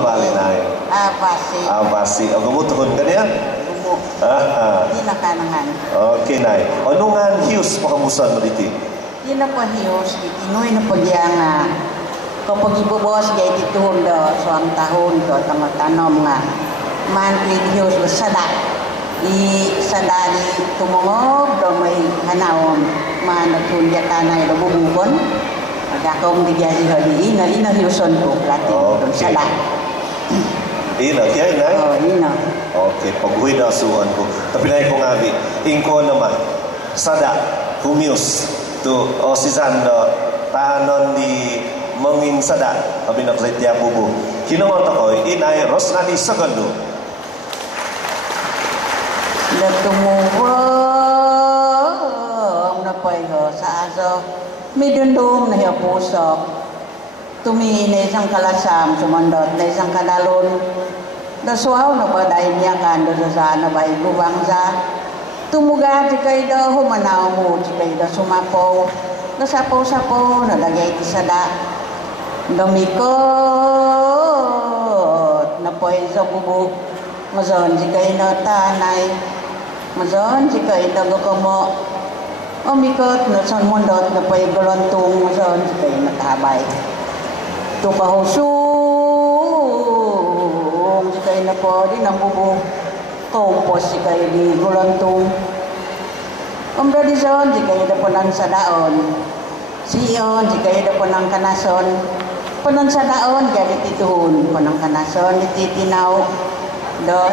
Bali na eh. Basi. Basi. O gumutuhon ka niya? Gumuk. Di na kanangan. Okay na eh. O nungan hiyos pakamusan mo dito? Di na po hiyos. Inoy na po diya nga. Kapag ibubos gaya tituhon do. So ang tahon do. Tanom nga. Monthly hiyos basada. Sada di tumungob do may hanawon. Managtun diya tanay do bububon. Agakong digya si Hadi. Ina hiyoson ko. Platin. Sada. Ina, kaya na? Oo, ina. Okay, pag-uwi na asuhan ko. Tapi na ko ngabi, ingko naman, sada, humius, to, o si Zando, tahanon di manging sada, kami na kalitya bubo. Kinungot ako, inay, ros na di segundo. Nagtumuwag na payo sa aso, may dundong na hiya puso. Tumi na isang kalasam, sumandot na isang kanalon. Dasuaw na ba dahil niya kando sa na ba ibubang sa tumuga di kayo daw humanaw mo di kayo daw sumapaw nasapaw-sapaw nalagay tisada damikot na po sa bubuk mazon di kayo na tanay mazon di kayo daw gukumo omikot na son mundot na po igulantong mazon di kayo na tabay tukahusong si kayo na po di nang bubuk kompos si kayo di gulantong umda di son si kayo na po nang sadaon siyon si kayo na po nang kanason panang sadaon galit ituhon panang kanason ititinaw don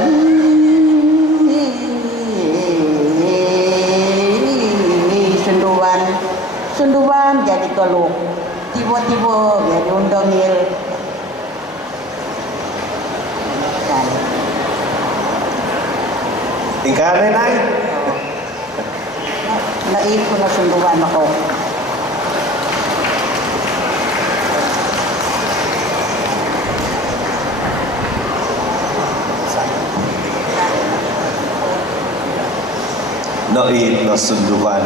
sunduan jadi kaluk tiba-tiba jadi undangil Tingkalan na eh. Naip ko na sunduan ako. Naip na sunduan.